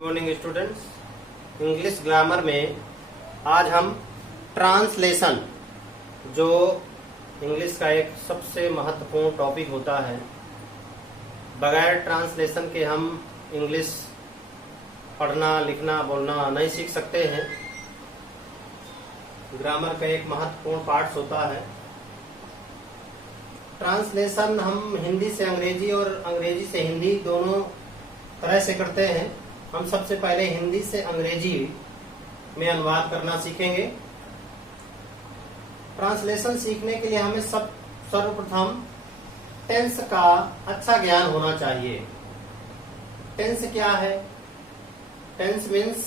Morning students, English grammar में आज हम ट्रांसलेशन, जो इंग्लिश का एक सबसे महत्वपूर्ण टॉपिक होता है, बगैर ट्रांसलेशन के हम इंग्लिश पढ़ना, लिखना, बोलना नहीं सीख सकते हैं। ग्रामर का एक महत्वपूर्ण पार्ट होता है। ट्रांसलेशन हम हिंदी से अंग्रेजी और अंग्रेजी से हिंदी दोनों तरह से करते हैं। हम सबसे पहले हिंदी से अंग्रेजी में अनुवाद करना सीखेंगे। ट्रांसलेशन सीखने के लिए हमें सर्वप्रथम टेंस का अच्छा ज्ञान होना चाहिए। टेंस क्या है? टेंस मीन्स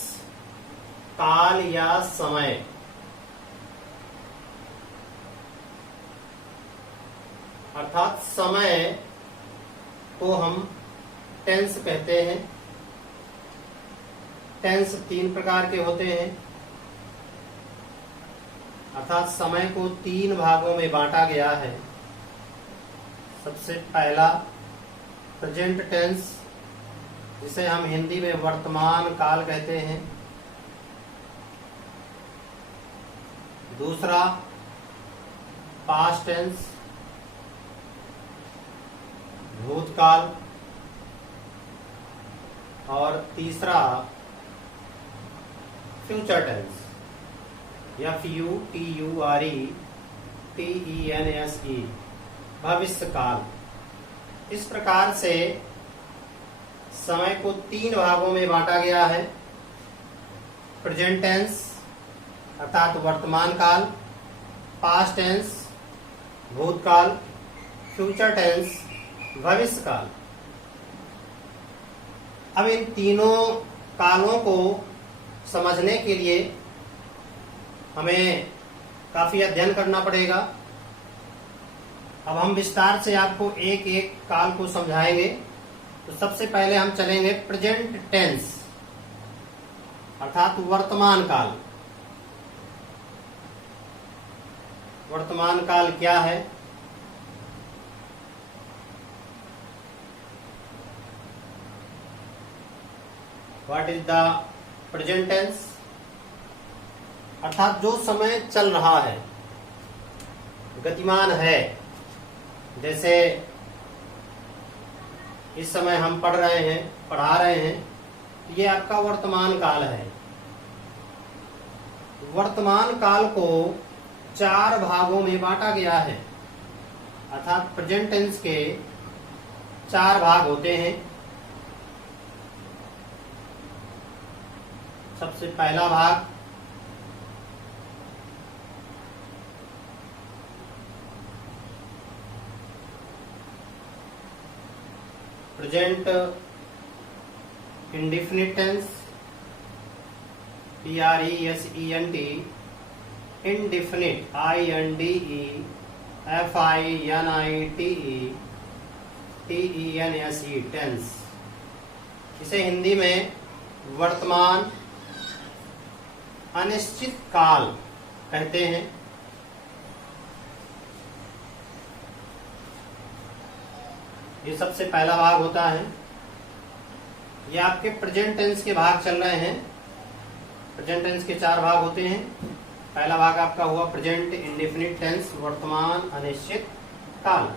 काल या समय। अर्थात समय को हम टेंस कहते हैं। टेंस 3 प्रकार के होते हैं, अर्थात समय को 3 भागों में बांटा गया है। सबसे पहला प्रेजेंट टेंस, जिसे हम हिंदी में वर्तमान काल कहते हैं। दूसरा पास्ट टेंस, भूतकाल। और तीसरा फ्यूचर टेंस, FUTURE भविष्य काल। इस प्रकार से समय को 3 भागों में बांटा गया है। प्रेजेंट टेंस अर्थात वर्तमान काल, पास्ट टेंस भूतकाल, फ्यूचर टेंस भविष्य काल। अब इन तीनों कालों को समझने के लिए हमें काफी अध्ययन करना पड़ेगा। अब हम विस्तार से आपको एक एक काल को समझाएंगे। तो सबसे पहले हम चलेंगे प्रेजेंट टेंस अर्थात वर्तमान काल। वर्तमान काल क्या है? What is the present tense? अर्थात जो समय चल रहा है, गतिमान है। जैसे इस समय हम पढ़ रहे हैं, पढ़ा रहे हैं, ये आपका वर्तमान काल है। वर्तमान काल को 4 भागों में बांटा गया है, अर्थात प्रेजेंट टेंस के 4 भाग होते हैं। सबसे पहला भाग present indefinite tense, PRESENT, indefinite INDEFINITE tense. इसे हिंदी में वर्तमान अनिश्चित काल कहते हैं। ये सबसे पहला भाग होता है। ये आपके प्रेजेंट टेंस के भाग चल रहे हैं। प्रेजेंट टेंस के 4 भाग होते हैं। पहला भाग आपका हुआ प्रेजेंट इंडेफिनिट टेंस, वर्तमान अनिश्चित काल।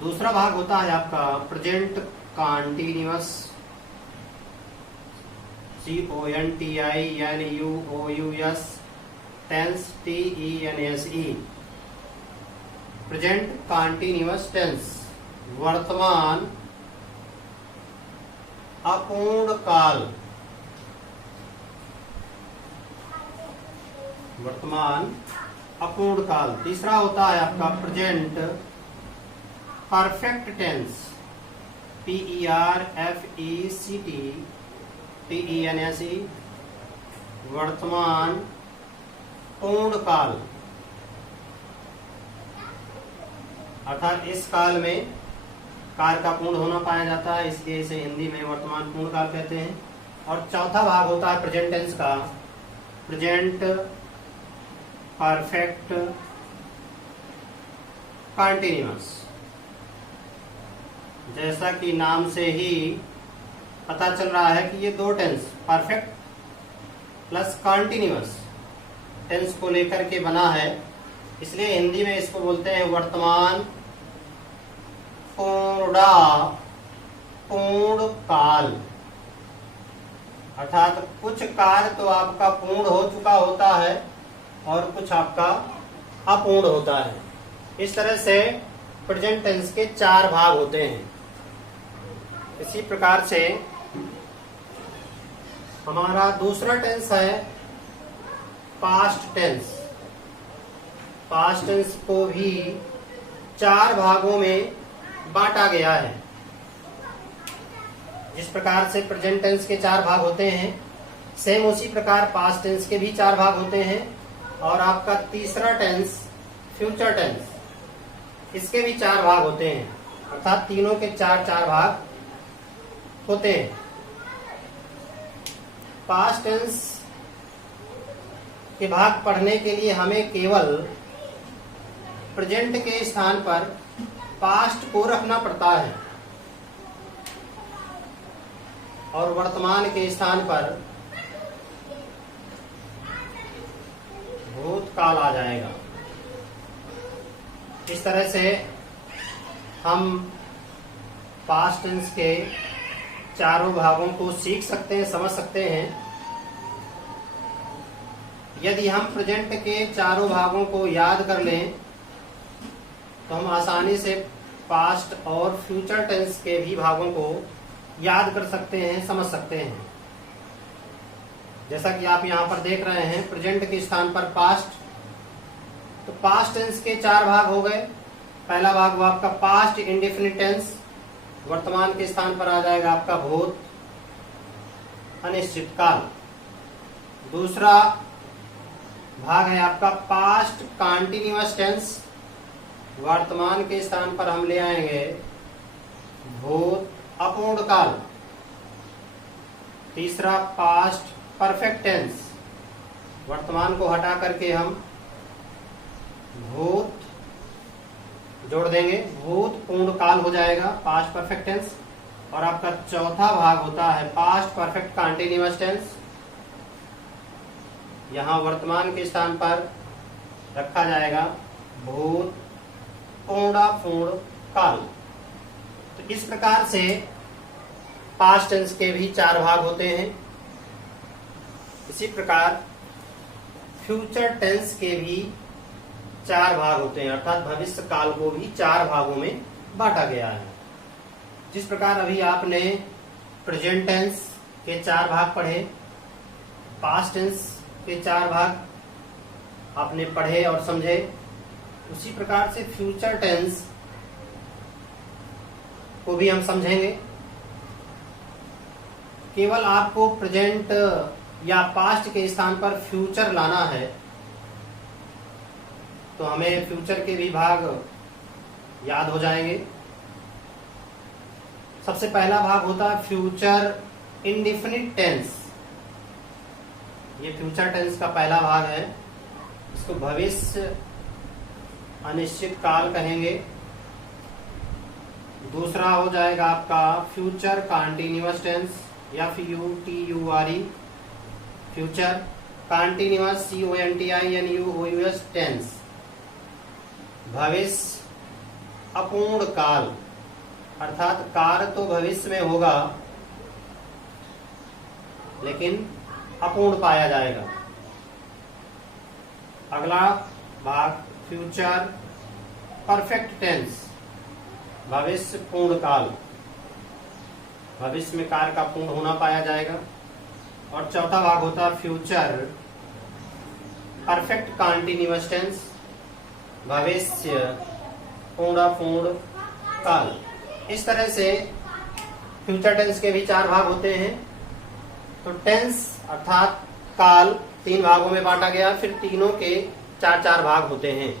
दूसरा भाग होता है आपका present continuous, CONTINUOUS tense, TENSE। Present continuous tense, वर्तमान अपूर्ण काल। वर्तमान अपूर्ण काल। तीसरा होता है आपका present perfect tense, PERFECT TENSE, वर्तमान पूर्ण काल। अर्थात इस काल में कार्य का पूर्ण होना पाया जाता है, इसलिए इसे हिंदी में वर्तमान पूर्ण काल कहते हैं। और चौथा भाग होता है प्रेजेंट टेंस का प्रेजेंट परफेक्ट कंटिन्यूअस। जैसा कि नाम से ही पता चल रहा है कि ये दो tense perfect plus continuous tense को लेकर के बना है, इसलिए हिंदी में इसको बोलते हैं वर्तमान पूर्ण काल। अर्थात कुछ कार्य तो आपका पूर्ण हो चुका होता है और कुछ आपका अपूर्ण होता है। इस तरह से प्रेजेंट टेंस के चार भाग होते हैं। इसी प्रकार से हमारा दूसरा टेंस है पास्ट टेंस। पास्ट टेंस को भी चार भागों में बांटा गया है। जिस प्रकार से प्रेजेंट टेंस के चार भाग होते हैं, सेम उसी प्रकार पास्ट टेंस के भी चार भाग होते हैं। और आपका तीसरा टेंस फ्यूचर टेंस, इसके भी चार भाग होते हैं। अर्थात तीनों के चार चार भाग होते हैं। पास्ट टेंस के भाग पढ़ने के लिए हमें केवल प्रेजेंट के स्थान पर पास्ट को रखना पड़ता है और वर्तमान के स्थान पर भूतकाल आ जाएगा। इस तरह से हम पास्ट टेंस के चारों भागों को सीख सकते हैं, समझ सकते हैं। यदि हम प्रेजेंट के चारों भागों को याद कर लें तो हम आसानी से पास्ट और फ्यूचर टेंस के भी भागों को याद कर सकते हैं, समझ सकते हैं। जैसा कि आप यहाँ पर देख रहे हैं, प्रेजेंट के स्थान पर पास्ट, तो पास्ट टेंस के चार भाग हो गए। पहला भाग हुआ आपका पास्ट इंडेफिनिट टेंस, वर्तमान के स्थान पर आ जाएगा आपका भूत अनिश्चित काल। दूसरा भाग है आपका पास्ट कॉन्टिन्यूअस टेंस, वर्तमान के स्थान पर हम ले आएंगे भूत अपूर्ण काल। तीसरा पास्ट परफेक्ट टेंस, वर्तमान को हटा करके हम भूत जोड़ देंगे, भूत पूर्ण काल हो जाएगा पास्ट परफेक्ट टेंस। और आपका चौथा भाग होता है पास्ट परफेक्ट कॉन्टिन्यूअस टेंस, यहां वर्तमान के स्थान पर रखा जाएगा भूत पूर्ण काल। तो इस प्रकार से पास्ट टेंस के भी चार भाग होते हैं। इसी प्रकार फ्यूचर टेंस के भी चार भाग होते हैं, अर्थात भविष्य काल को भी चार भागों में बांटा गया है। जिस प्रकार अभी आपने प्रेजेंट टेंस के चार भाग पढ़े, पास्ट टेंस के चार भाग आपने पढ़े और समझे, उसी प्रकार से फ्यूचर टेंस को भी हम समझेंगे। केवल आपको प्रेजेंट या पास्ट के स्थान पर फ्यूचर लाना है, तो हमें फ्यूचर के भी भाग याद हो जाएंगे। सबसे पहला भाग होता है फ्यूचर इंडेफिनिट टेंस। ये फ्यूचर टेंस का पहला भाग है, इसको भविष्य अनिश्चित काल कहेंगे। दूसरा हो जाएगा आपका फ्यूचर कॉन्टिन्यूअस टेंस या FUTURE, future continuous CONTINUOUS tense, भविष्य अपूर्ण काल, अर्थात कार्य तो भविष्य में होगा लेकिन अपूर्ण पाया जाएगा। अगला भाग फ्यूचर परफेक्ट टेंस, भविष्य पूर्ण काल, भविष्य में कार्य का पूर्ण होना पाया जाएगा। और चौथा भाग होता है फ्यूचर परफेक्ट कॉन्टिन्यूअस टेंस, भविष्य पूर्ण काल। इस तरह से फ्यूचर टेंस के भी चार भाग होते हैं। तो टेंस अर्थात काल तीन भागों में बांटा गया, फिर तीनों के चार चार भाग होते हैं।